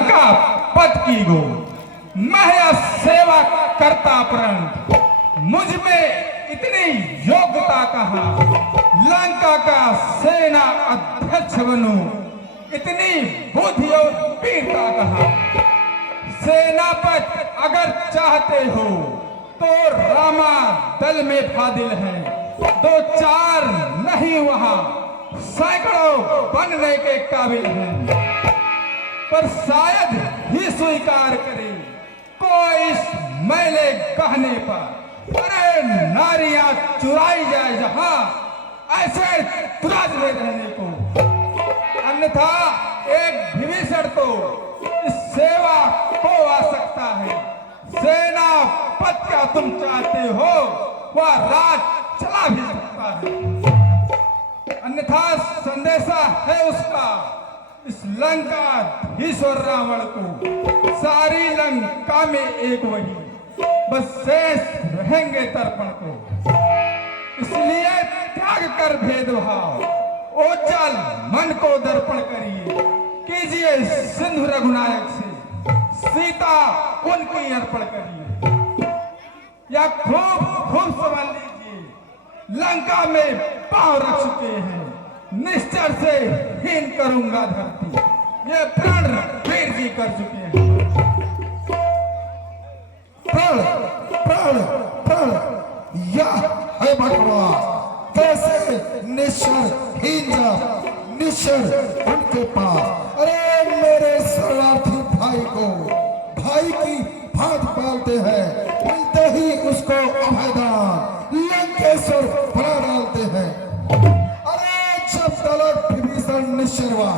लंका पत की गो, मैं यह सेवा करता प्रण, मुझ में इतनी योग्यता कहाँ, लंका का सेना अध्यक्ष बनूं, इतनी बुद्धि और वीरता कहाँ। सेनापति अगर चाहते हो तो रामा दल में फादिल हैं, दो चार नहीं वहां सैकड़ों बनने के काबिल हैं, पर शायद ही स्वीकार करे कोई इस मैले कहने पर। अरे नारियां चुराई जाए जहां, ऐसे तुराज में रहने को, अन्यथा एक विभीषण तो इस सेवा को आ सकता है। सेनापति क्या तुम चाहते हो, वह राज चला भी सकता है, अन्यथा संदेशा है उसका इस लंकाधीश्वर रावण को, सारी लंका में एक वही, बस शेष रहेंगे तर्पण को। इसलिए त्याग कर भेदभाव, ओचल मन को दर्पण करिए, कीजिए सिंधु रघुनायक से सीता उनकी अर्पण करिए, या खूब खूब समझ लीजिए लंका में पांव रख चुके हैं, निश्चर से हीन करूंगा धरती, ये प्रण वीर जी कर चुके हैं। प्रण प्रण प्रण या है भगवान, कैसे निश्चर हीन निश्चर उनके पास। अरे मेरे शरणार्थी भाई को भाई की भांति पालते हैं, मिलते ही उसको अभयदान लंकेश्वर बना डालते हैं। अरे जब तलक विभीषण निश्चरवा,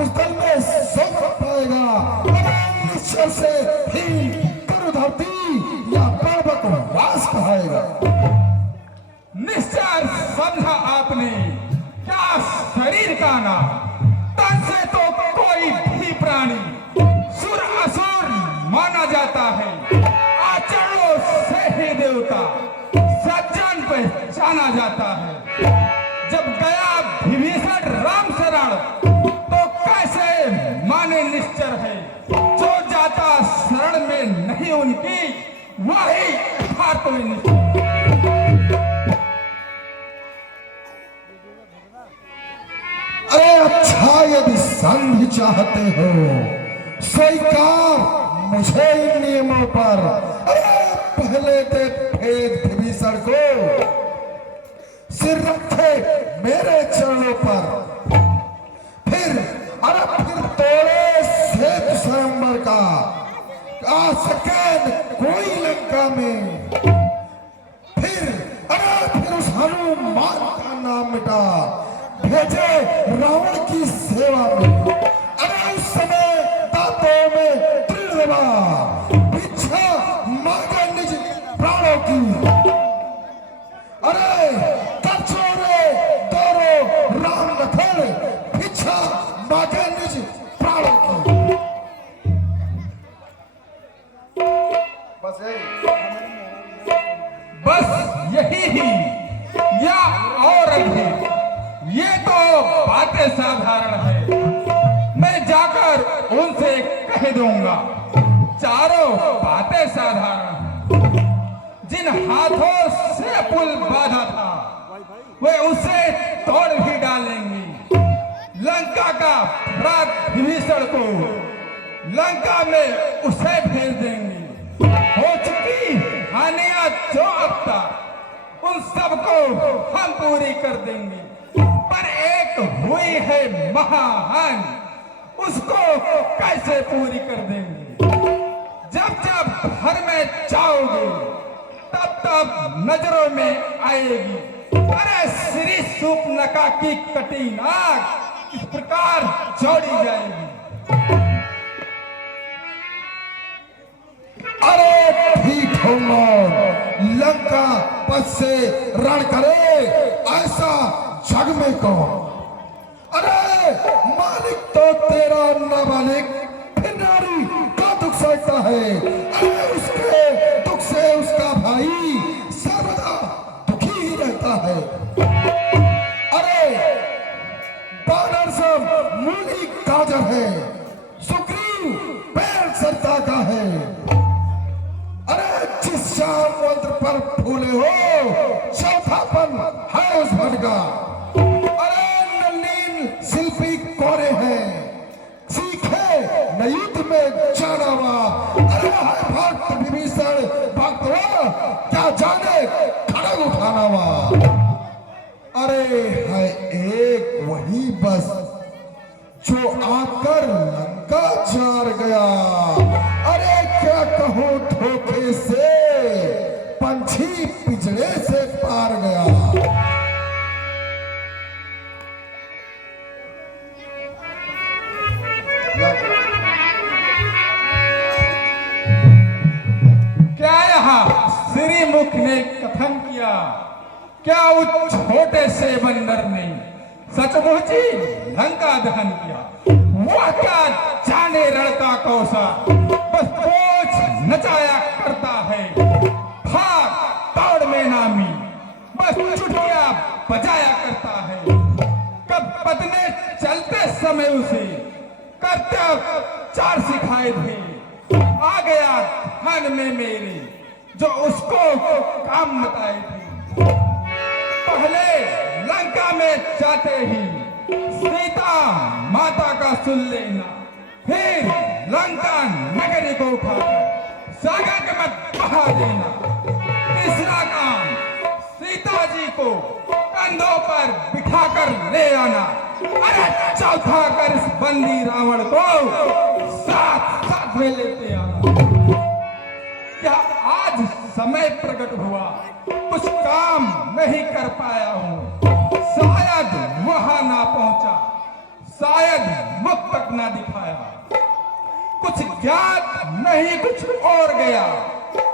उस दल में सुख पाएगा, निश्चर से ही करु धरती या पर्वत वास कहाएगा। निश्चर समझा आपने क्या शरीर का नाम, तन से तो कोई भी प्राणी सुर असुर माना जाता है, आचरणों से ही देवता सज्जन पहचाना जाता है। जब गया विभीषण राम शरण तो कैसे माने निश्चर है, जो जाता शरण में नहीं उनकी वही हाथ में निश्चर। अरे अच्छा यदि संधि चाहते हो स्वीकार मुझे इन नियमों पर। अरे पहले दे भेद विभीषण को, सिर रखे मेरे चरणों पर, फिर तोड़े सेतु स्वयंवर का, आ सके कोई लंका में, फिर उस हनुमान का नाम मिटा, भेजे रावण की सेवा में। अरे उस समय दांतों में त्रिलवा, भिक्षा मांगे निज प्राणों की। अरे कचोरे तोरो राम लखन, भिक्षा मांगे निज प्राणों की। बस यही ही या और अधिक, ये तो बातें साधारण है, मैं जाकर उनसे कह दूंगा। चारों बातें साधारण हैं, जिन हाथों से पुल बांधा था वे उसे तोड़ भी डालेंगे। लंका का अपराध विभीषण को लंका में उसे भेज देंगे। हो चुकी हानियां जो अब तक, उन सबको हम पूरी कर देंगे, पर एक हुई है महाहानि, उसको कैसे पूरी कर देंगे। जब जब घर में जाओगे तब तब नजरों में आएगी, अरे श्री सूर्पनखा की कटी नाक इस प्रकार जोड़ी जाएगी। अरे ठीक हो लंका पद से रण करे, ऐसा जग में कौन। अरे मालिक तो तेरा नाबालिग फिर नारी का दुख सहता है। अरे उसके दुख से उसका भाई सर्वदा दुखी ही रहता है। अरे बानर सब मूली गाजर है, सुग्रीव ऐसा का है। अरे जिस श्याम मंत्र पर फूले हो चौथापन है उस भट का। अरे नलिन शिल्पी कोरे हैं सीखे न युद्ध में जानावा। अरे हाय भक्त विभीषण भक्तवा क्या जाने खड़ग उठाना वा। अरे है एक वही बस जो आकर लंका जार गया। अरे क्या कहो धोखे से पंछी पिछड़े से पार गया। क्या यहाँ श्रीमुख ने कथन किया, क्या उस छोटे से बंदर ने सचमुच ही लंका दहन किया। वह क्या जाने रणका कौसा, बस पोछ नचाया करता है। भाग दौड़ में नामी बस चुटिया बजाया करता है। कब बदने चलते समय उसे कर्तव्य चार सिखाए थे। आ गया ध्यान में मेरे जो उसको काम बताए थे। पहले लंका में जाते ही सीता माता का सुन लेना, फिर लंका नगरी को उठाकर सागर में बहा देना। तीसरा काम सीता जी को कंधों पर बिठाकर ले आना। अरे चौथा कर इस बंदी रावण को साथ साथ में लेते आना। क्या आज समय प्रकट हुआ, कुछ काम नहीं कर पाया हूं। शायद वहां ना पहुंचा, शायद मुख तक ना दिखाया। कुछ ज्ञात नहीं कुछ और गया,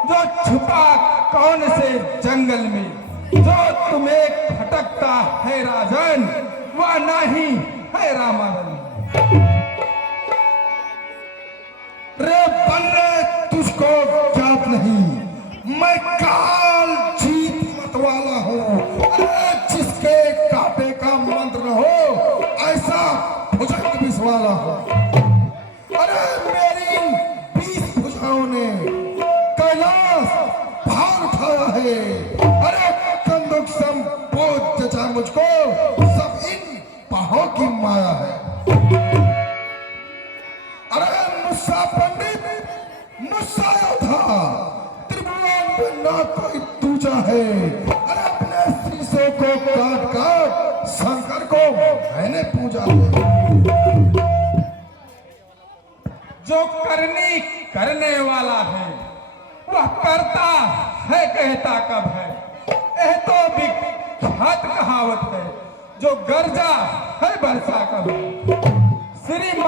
जो छुपा कौन से जंगल में। जो तुम्हें खटकता है राजन, वह नहीं है रामायण। रे बन्ने तुझको ज्ञात नहीं, मैं काल जीत मत वाला हूँ। अरे जिसके कांटे का मंत्र हो ऐसा भुजंग विषवाला हो। अरे मेरी 20 भुजाओं ने कैलाश भार उठाया है। अरे कंदुक सम बोझ जचा मुझको, सब इन बाहों की माया है। अरे मुस्सा पंडित मुस्सा योद्धा त्रिभुवन में ना कोई दूजा है। अरे अपने शीशों को काट काट शंकर को मैंने पूजा है। जो करनी करने वाला है वह करता है, कहता कब है। यह तो विख्यात कहावत है, जो गर्जा है बरसा कब। श्री